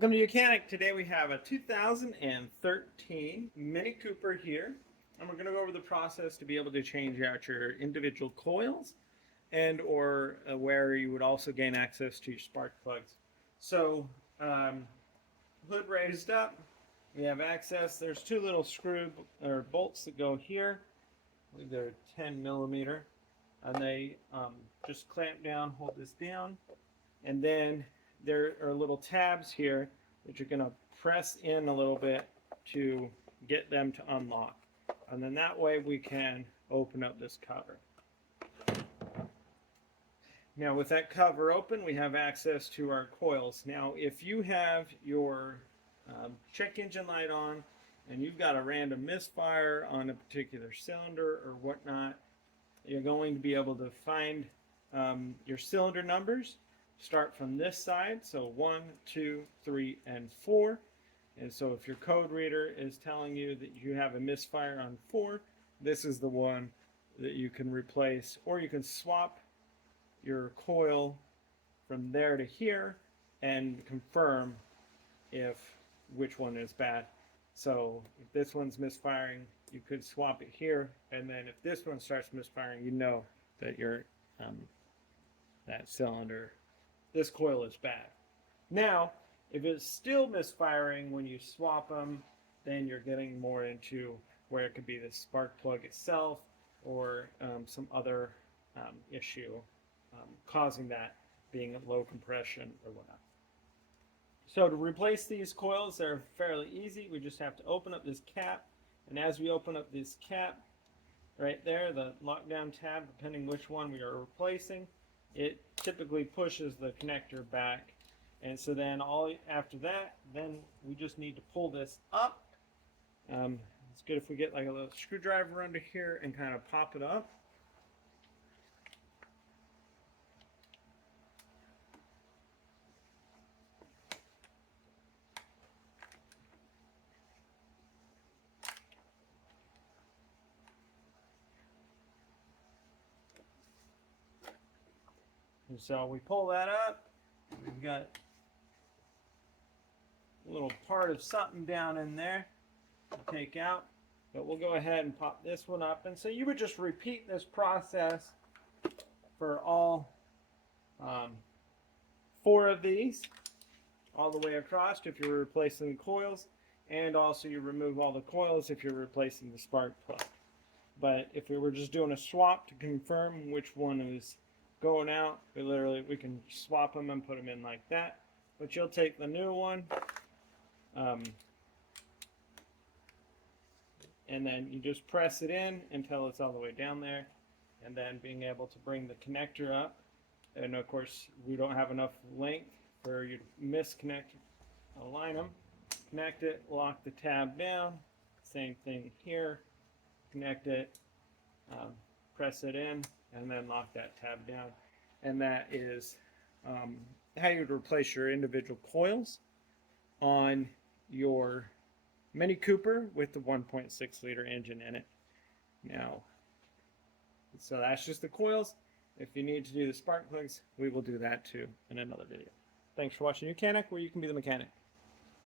Welcome to Mechanic. Today we have a 2013 Mini Cooper here, and we're going to go over the process to be able to change out your individual coils and or where you would also gain access to your spark plugs. So hood raised up, we have access. There's two little screw or bolts that go here. I believe they're 10 millimeter, and they just clamp down, hold this down, and then there are little tabs here that you're going to press in a little bit to get them to unlock. And then that way we can open up this cover. Now with that cover open, we have access to our coils. Now if you have your check engine light on and you've got a random misfire on a particular cylinder or whatnot, you're going to be able to find your cylinder numbers. Start from this side, so 1, 2, 3, and 4. And so if your code reader is telling you that you have a misfire on 4, this is the one that you can replace, or you can swap your coil from there to here and confirm which one is bad. So if this one's misfiring, you could swap it here, and then if this one starts misfiring, you know that your that cylinder, this coil is bad. Now, if it's still misfiring when you swap them, then you're getting more into where it could be the spark plug itself or some other issue causing that, being at low compression or whatnot. So to replace these coils, they're fairly easy. We just have to open up this cap, and as we open up this cap, right there, the lockdown tab, depending which one we are replacing, it typically pushes the connector back, and so then after that, then we just need to pull this up. It's good if we get like a little screwdriver under here and kind of pop it up. And so we pull that up. We've got a little part of something down in there to take out, but we'll go ahead and pop this one up. And so you would just repeat this process for all 4 of these, all the way across if you're replacing the coils, and also you remove all the coils if you're replacing the spark plug. But if we were just doing a swap to confirm which one is going out, we can swap them and put them in like that. But you'll take the new one, and then you just press it in until it's all the way down there, and then being able to bring the connector up. And of course we don't have enough length for you to misconnect. Align them, connect it, lock the tab down. Same thing here, connect it, press it in, and then lock that tab down. And that is how you would replace your individual coils on your Mini Cooper with the 1.6 liter engine in it. Now, so that's just the coils. If you need to do the spark plugs, we will do that too in another video. Thanks for watching Mechanic, where you can be the mechanic.